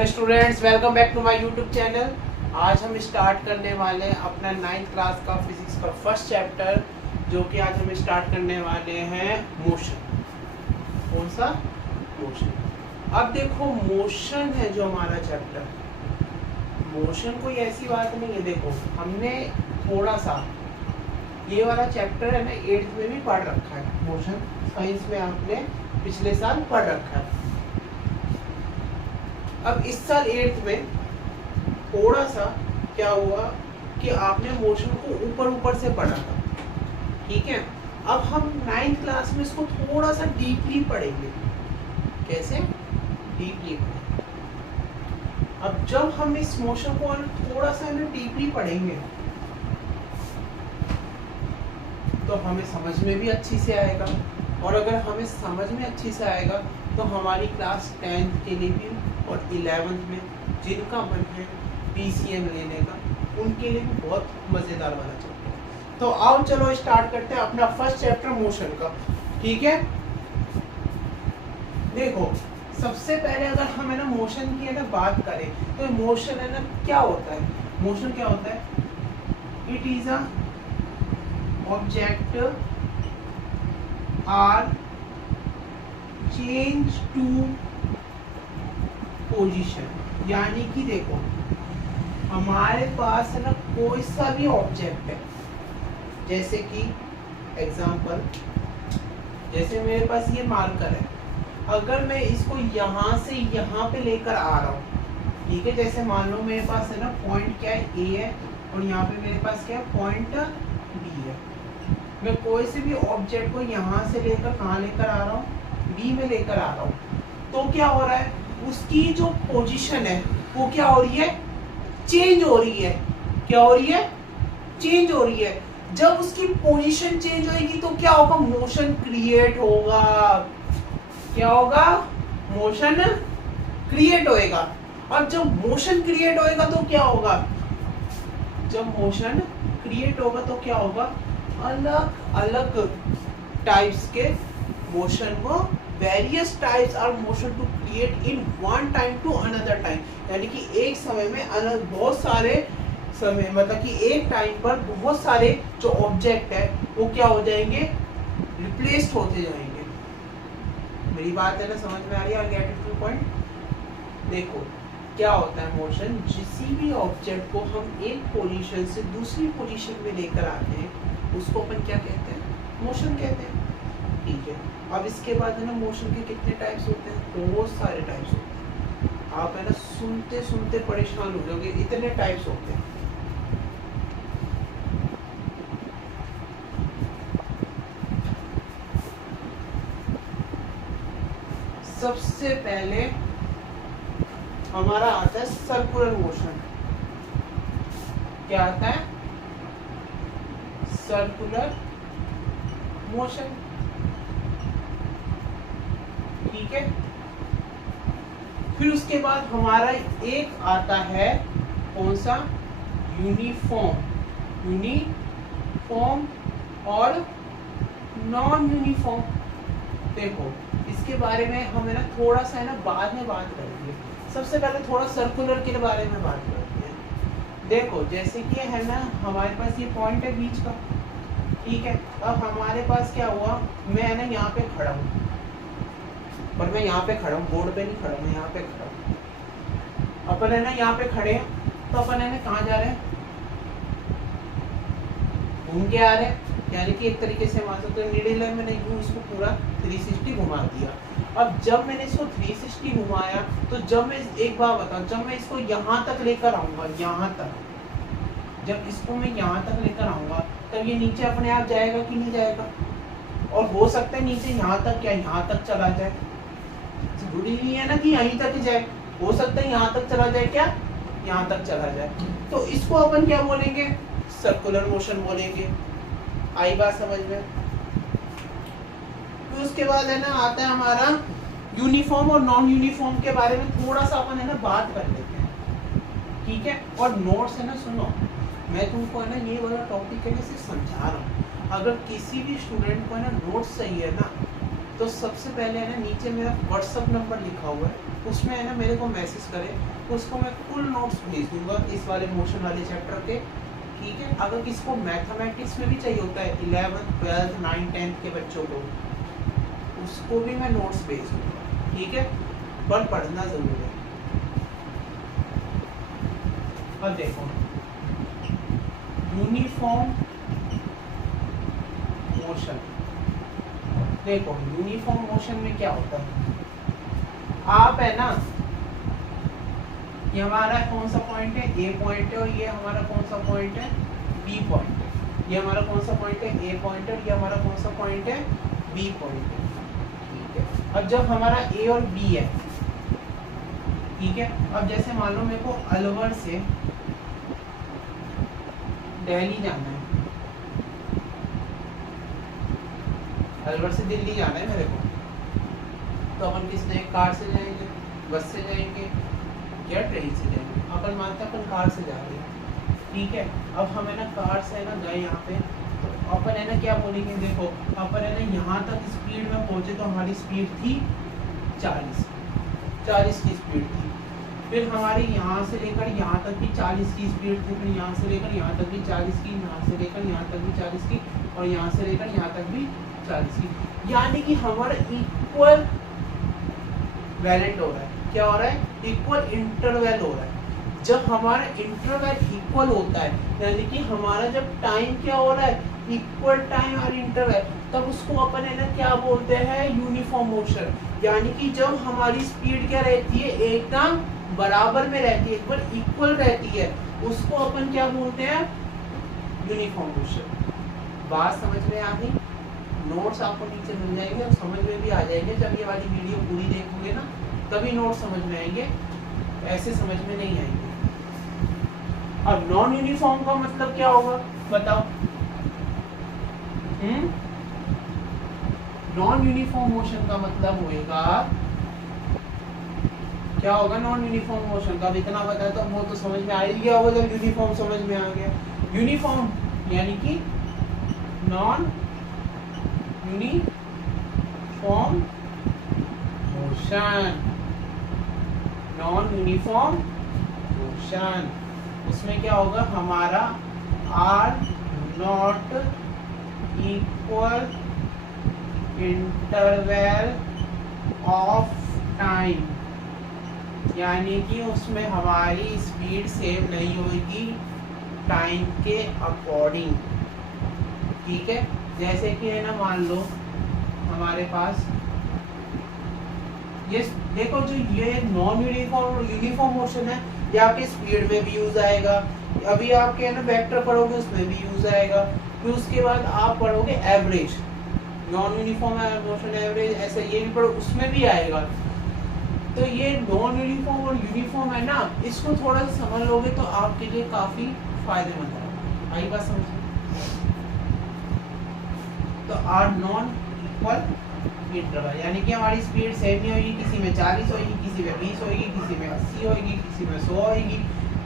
Hello students, welcome back to my YouTube channel. आज हम start करने वाले हैं अपना 9th क्लास का फिजिक्स का फर्स्ट चैप्टर, जो कि आज हम स्टार्ट करने वाले हैं मोशन। कौन सा? मोशन। अब देखो, मोशन है जो हमारा चैप्टर। मोशन कोई ऐसी बात नहीं है। देखो, हमने थोड़ा सा ये वाला चैप्टर है ना 8th में भी पढ़ रखा है। मोशन साइंस में आपने पिछले साल पढ़ रखा है। अब इस साल 8th में थोड़ा सा क्या हुआ कि आपने मोशन को ऊपर ऊपर से पढ़ा था, ठीक है। अब हम 9th क्लास में इसको थोड़ा सा डीपली पढ़ेंगे। कैसे? डीपली। अब जब हम इस मोशन को थोड़ा सा डीपली पढ़ेंगे तो हमें समझ में भी अच्छी से आएगा, और अगर हमें समझ में अच्छी से आएगा तो हमारी क्लास 10th के लिए भी और 11th में जिनका मन है PCM लेने का, उनके लिए भी बहुत मज़ेदार वाला चैप्टर है। तो आओ चलो स्टार्ट करते हैं अपना फर्स्ट चैप्टर मोशन का, ठीक है। देखो, सबसे पहले अगर हम है ना मोशन की है ना बात करें तो मोशन है ना क्या होता है? मोशन क्या होता है? It is a object are change to position. यानी कि देखो, हमारे पास है ना कोई सा भी ऑब्जेक्ट है, जैसे कि एग्जांपल, जैसे मेरे पास ये मार्कर है। अगर मैं इसको यहाँ से यहाँ पे लेकर आ रहा हूँ, ठीक है। जैसे मान लो मेरे पास है ना पॉइंट क्या है, A है, और यहाँ पे मेरे पास क्या है, पॉइंट B है। मैं कोई से भी ऑब्जेक्ट को यहाँ से लेकर कहाँ लेकर आ रहा हूँ, B में लेकर आ रहा हूँ, तो क्या हो रहा है, उसकी जो पोजीशन है वो क्या हो रही है? चेंज हो रही है। क्या हो रही है? चेंज हो रही है। जब उसकी पोजीशन चेंज होगी तो क्या होगा? मोशन क्रिएट होगा। क्या होगा? मोशन क्रिएट होएगा। और जब मोशन क्रिएट होएगा तो क्या होगा? जब मोशन क्रिएट होगा तो क्या होगा? अलग अलग टाइप्स के मोशन को, various types are motion to create in one time to another time. यानी कि एक समय में बहुत सारे समय, मतलब कि एक टाइम पर बहुत सारे जो ऑब्जेक्ट है वो क्या हो जाएंगे? रिप्लेस्ड होते जाएंगे। मेरी बात है ना समझ में आ रही है? Get it two point. देखो क्या होता है मोशन, किसी भी ऑब्जेक्ट को हम एक पोजीशन से दूसरी पोजीशन में लेकर आते हैं, उसको अपन क्या कहते हैं? मोशन कहते हैं, ठीक है। अब इसके बाद है ना मोशन के कितने टाइप्स होते हैं? बहुत सारे टाइप्स होते हैं। आप है ना सुनते सुनते परेशान हो जाओगे, इतने टाइप्स होते हैं। सबसे पहले हमारा आता है सर्कुलर मोशन। क्या आता है? सर्कुलर मोशन, ठीक है। फिर उसके बाद हमारा एक आता है कौन सा? यूनिफॉर्म। यूनिफॉर्म और नॉन यूनिफॉर्म। देखो, इसके बारे में हम है ना थोड़ा सा है ना बाद में बात करेंगे। सबसे पहले थोड़ा सर्कुलर के बारे में बात करते हैं। देखो, जैसे कि है ना हमारे पास ये पॉइंट है बीच का, ठीक है। अब हमारे पास क्या हुआ, मैं है ना यहाँ पे खड़ा हूँ, और मैं यहाँ पे खड़ा हूँ, बोर्ड पे नहीं खड़ा हूँ, मैं यहाँ पे खड़ा हूँ। अपन है ना यहाँ पे खड़े हैं, तो अपन है ना कहाँ जा रहे हैं? घूम के आ रहे हैं। यानी कि एक तरीके से मान सकते हो नीडल है, मैंने यूं इसको पूरा 360 घुमा दिया। अब जब मैंने इसको 360 घुमाया तो जब मैं एक बार बताऊं, जब मैं इसको यहाँ तक लेकर आऊंगा, यहाँ तक, जब इसको मैं यहाँ तक लेकर आऊंगा तब ये नीचे अपने आप जाएगा कि नहीं जाएगा? और हो सकता है नीचे यहाँ तक, क्या यहाँ तक चला जाए? जरूरी नहीं है ना कि यहीं तक जाए, हो सकता है यहाँ तक चला जाए, क्या यहाँ तक चला जाए। तो इसको अपन क्या बोलेंगे? सर्कुलर मोशन बोलेंगे। आई बात समझ में? फिर उसके बाद है ना आता है हमारा यूनिफॉर्म और नॉन यूनिफॉर्म के बारे में थोड़ा सा अपन है ना बात कर लेते हैं, ठीक है। और नोट्स है ना सुनो, मैं तुमको है ना ये वाला टॉपिक है ना सिर्फ समझा रहा हूँ। अगर किसी भी स्टूडेंट को है ना नोट्स चाहिए ना, तो सबसे पहले है ना नीचे मेरा व्हाट्सएप नंबर लिखा हुआ है, उसमें है ना मेरे को मैसेज करे, उसको मैं फुल नोट्स भेज दूंगा इस वाले मोशन वाले चैप्टर के, ठीक है। अगर किसी को मैथमेटिक्स में भी चाहिए होता है 11th 12th 9th 10th के बच्चों को, उसको भी मैं नोट्स भेज दूंगा, ठीक है, पर पढ़ना जरूर है। अब देखो यूनिफॉर्म मोशन, देखो यूनिफॉर्म मोशन में क्या होता है, आप है ना, ये हमारा कौन सा पॉइंट है, ए पॉइंट है, और ये हमारा कौन सा पॉइंट है, बी पॉइंट है। ये हमारा कौन सा पॉइंट है, ए पॉइंट है, और ये हमारा कौन सा पॉइंट है, बी पॉइंट है, ठीक है। अब जब हमारा ए और बी है, ठीक है, अब जैसे मान लो मेरे को अलवर से दिल्ली जाना है, अलवर से दिल्ली जाना है मेरे को, तो अपन किसने, कार से जाएंगे, बस से जाएंगे या ट्रेन से जाएंगे, अपन मानते हैं अपन कार से जा रहे हैं, ठीक है। अब हम है ना कार से है ना गए यहाँ पे, तो अपन है ना क्या बोलेंगे, देखो अपन है ना यहाँ तक स्पीड में पहुँचे तो हमारी स्पीड थी 40 की स्पीड थी, फिर हमारी यहाँ से लेकर यहाँ तक भी 40 की स्पीड थी, फिर यहाँ से लेकर यहाँ तक भी 40 की, यहाँ से लेकर यहाँ तक भी 40 की, और यहाँ से लेकर यहाँ तक भी 40 की, यानी कि हमारा इक्वल वैलेंट हो रहा है, क्या हो रहा है, इक्वल इंटरवल हो रहा है। जब हमारा इंटरवल इक्वल होता है, यानी कि हमारा जब टाइम क्या हो रहा है, इक्वल टाइम और इंटरवल, तब उसको अपन है ना क्या बोलते हैं, यूनिफॉर्म मोशन। यानी कि जब हमारी स्पीड क्या रहती है, एकदम बराबर में रहती है, एकदम इक्वल रहती है, उसको अपन क्या बोलते हैं, यूनिफॉर्म मोशन। बात समझ में आ गई? नोट्स आपको नीचे मिल जाएंगे और समझ में भी आ जाएंगे। जब ये वाली वीडियो पूरी देखोगे ना तभी नोट समझ में आएंगे, ऐसे समझ में नहीं आएंगे। अब नॉन यूनिफॉर्म का मतलब क्या होगा बताओ? नॉन यूनिफॉर्म मोशन का मतलब होएगा, क्या होगा नॉन यूनिफॉर्म मोशन का? अब इतना बताया तो वो तो समझ में आ ही गया होगा जब यूनिफॉर्म समझ में आ गया। यूनिफॉर्म यानी कि non uniform motion, non uniform motion, उसमें क्या होगा, हमारा are not equal interval of time, यानी कि उसमें हमारी स्पीड सेव नहीं होगी टाइम के अकॉर्डिंग, ठीक है। जैसे कि है ना, मान लो हमारे पास ये देखो, जो ये नॉन यूनिफॉर्म मोशन है, ये आपके स्पीड में भी यूज आएगा, अभी आपके है ना वेक्टर पढ़ोगे उसमें भी यूज आएगा, फिर उसके बाद आप पढ़ोगे average, non uniform motion average, ऐसा ये भी पढ़ो उसमें भी आएगा। तो ये नॉन यूनिफॉर्म और यूनिफॉर्म है ना, इसको थोड़ा सा समझ लोगे तो आपके लिए काफी फायदेमंद है। आई बात समझ? तो आर नॉन इक्वल इंटरवल, यानी कि हमारी स्पीड सेम नहीं होगी, किसी में 40 होगी, किसी में 20 होगी, किसी में 80 होगी, किसी में 100 होगी,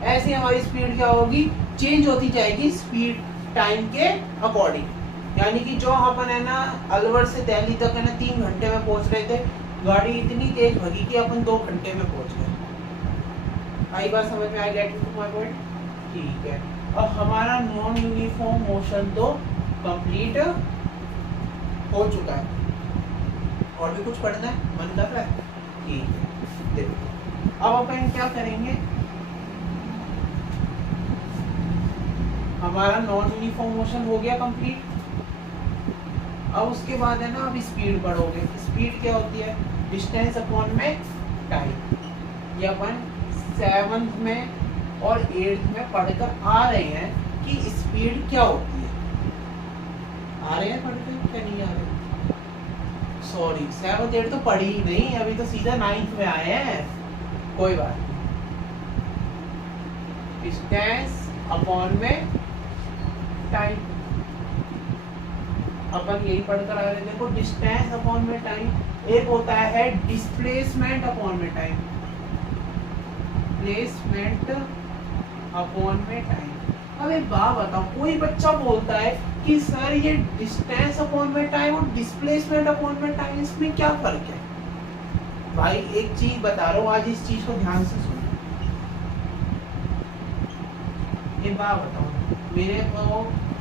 ऐसे हमारी स्पीड क्या होगी, चेंज होती जाएगी स्पीड टाइम के अकॉर्डिंग। यानी कि जो अपन है ना अलवर से दिल्ली तक है ना 3 घंटे में पहुंच रहे थे, गाड़ी इतनी तेज भगी कि अपन 2 घंटे में पहुंच गए। आई बात समझ में? I get to my point? ठीक है। अब हमारा नॉन यूनिफॉर्म मोशन तो कंप्लीट हो चुका है, और भी कुछ पढ़ना है, मन कर रहा है? ठीक है, देखो अब अपन क्या करेंगे, हमारा नॉन यूनिफॉर्म मोशन हो गया कंप्लीट। अब उसके बाद है ना, अब स्पीड पढ़ोगे। स्पीड क्या होती है, डिस्टेंस अपॉन में टाइम। ये अपन 7th में और 8th में पढ़कर आ रहे हैं कि स्पीड क्या होती है। आ रहे हैं पढ़कर, क्या नहीं आ रहे? सॉरी, 7th 8th तो पढ़ी ही नहीं, अभी तो सीधा 9th में आए हैं, कोई बात नहीं। डिस्टेंस अपॉन में टाइम, अपन यही पढ़कर आ रहे हैं। देखो डिस्टेंस अपॉन में टाइम, एक होता है डिस्प्लेसमेंट अपॉन में टाइम, डिस्प्लेसमेंट अपॉन में टाइम। अब एक बात बताओ, कोई बच्चा बोलता है कि सर ये डिस्टेंस अपॉन में टाइम और डिस्प्लेसमेंट अपॉन में टाइम, इसमें क्या फर्क है? भाई एक चीज बता रहा हूँ, आज इस चीज को ध्यान से सुनो। एक बात बताओ, मेरे को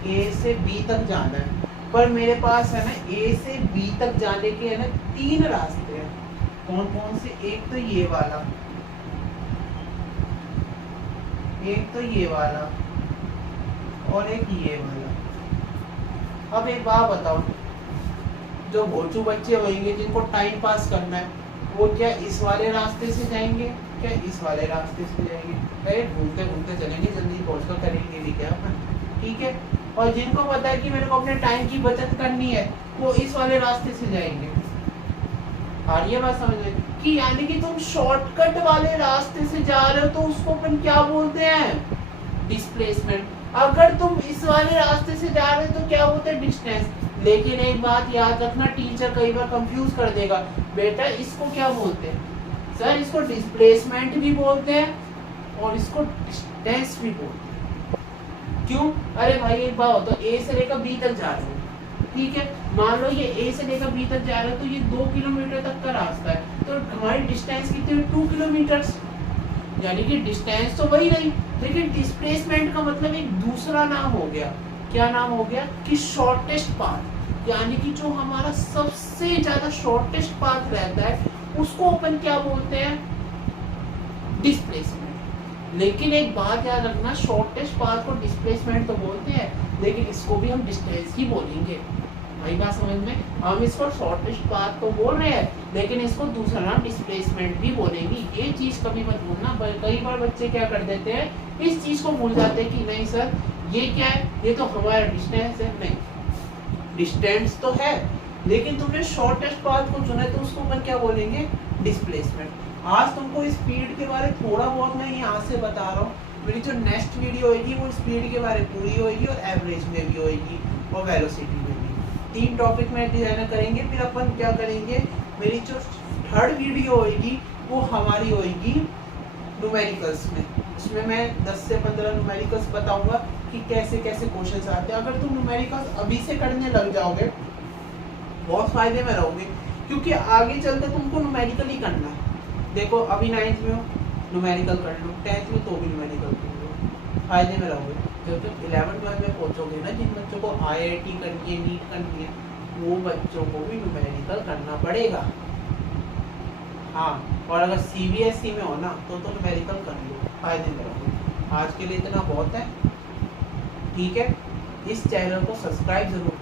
ए से बी तक जाना है, पर मेरे पास है ना ए से बी तक जाने के है ना 3 रास्ते हैं। कौन कौन से? एक तो ये वाला, एक तो ये वाला, और एक ये वाला। अब एक बात बताओ, जो भोचू बच्चे होंगे जिनको टाइम पास करना है, वो क्या इस वाले रास्ते से जाएंगे, क्या इस वाले रास्ते से जाएंगे? अरे घूमते घूमते चलेंगे, जल्दी पहुंचकर करेंगे भी क्या अपन, ठीक है। और जिनको पता है कि मेरे को अपने टाइम की बचत करनी है, वो इस वाले रास्ते से जाएंगे। और ये बात समझ में कि यानी कि तुम शॉर्टकट वाले रास्ते से जा रहे हो तो उसको अपन क्या बोलते हैं? डिस्प्लेसमेंट। अगर तुम इस वाले रास्ते से जा रहे हो तो क्या बोलते हैं? डिस्टेंस। लेकिन एक बात याद रखना, टीचर कई बार कंफ्यूज कर देगा, बेटा इसको क्या बोलते हैं? सर इसको डिस्प्लेसमेंट भी बोलते हैं और इसको डिस्टेंस भी बोलते हैं। क्यों? अरे भाई एक बात होता है, ए से लेकर बी तक जा रहे हो, ठीक है, मान लो ये ए से लेकर बी तक जा रहे हो तो ये 2 किलोमीटर तक का रास्ता है, तो हमारी डिस्टेंस कितनी है? 2 किलोमीटर। यानी कि डिस्टेंस तो वही रही, लेकिन डिस्प्लेसमेंट का मतलब एक दूसरा नाम हो गया। क्या नाम हो गया? कि शॉर्टेस्ट पाथ। यानी कि जो हमारा सबसे ज्यादा शॉर्टेस्ट पाथ रहता है उसको अपन क्या बोलते हैं? डिस्प्लेसमेंट। लेकिन एक बात याद रखना, शॉर्टेस्ट पाथ को डिस्प्लेसमेंट तो बोलते हैं, लेकिन इसको भी हम डिस्टेंस ही बोलेंगे। वही बात समझ में, हम इसको शॉर्टेस्ट पाथ तो बोल रहे हैं, लेकिन इसको दूसरा नाम डिस्प्लेसमेंट भी बोलेंगे। ये चीज कभी मत भूलना। कई बार बच्चे क्या कर देते हैं, इस चीज को भूल जाते हैं कि नहीं सर ये क्या है, ये तो हमारा डिस्टेंस है। नहीं, डिस्टेंस तो है, लेकिन तुमने शॉर्टेस्ट पाथ को चुना है तो उसको अपन क्या बोलेंगे? डिस्प्लेसमेंट। आज तुमको स्पीड के बारे थोड़ा बहुत मैं यहाँ से बता रहा हूँ, मेरी जो नेक्स्ट वीडियो होगी वो स्पीड के बारे पूरी होगी, और एवरेज में भी होगी, और वेलोसिटी में भी। 3 टॉपिक में डिजाइन करेंगे। फिर अपन क्या करेंगे, मेरी जो 3rd वीडियो होगी वो हमारी होगी न्यूमेरिकल्स में। उसमें मैं 10 से 15 न्यूमेरिकल्स बताऊंगा कि कैसे कैसे क्वेश्चंस आते हैं। अगर तुम न्यूमेरिकल्स अभी से करने लग जाओगे बहुत फायदे में रहोगे, क्योंकि आगे चलकर तुमको न्यूमेरिकल ही करना है। देखो अभी 9th में हो, न्यूमेरिकल कर लो, 10th में तो भी न्यूमेरिकल कर लो, फायदे में रहोगे। जब तक 11th में पहुंचोगे ना, जिन बच्चों को IIT करनी है, नीट करनी है, वो बच्चों को भी न्यूमेरिकल करना पड़ेगा। हाँ, और अगर CBSE में हो ना तो न्यूमेरिकल कर लो, फायदे में रहोगे। आज के लिए इतना बहुत है, ठीक है। इस चैनल को सब्सक्राइब जरूर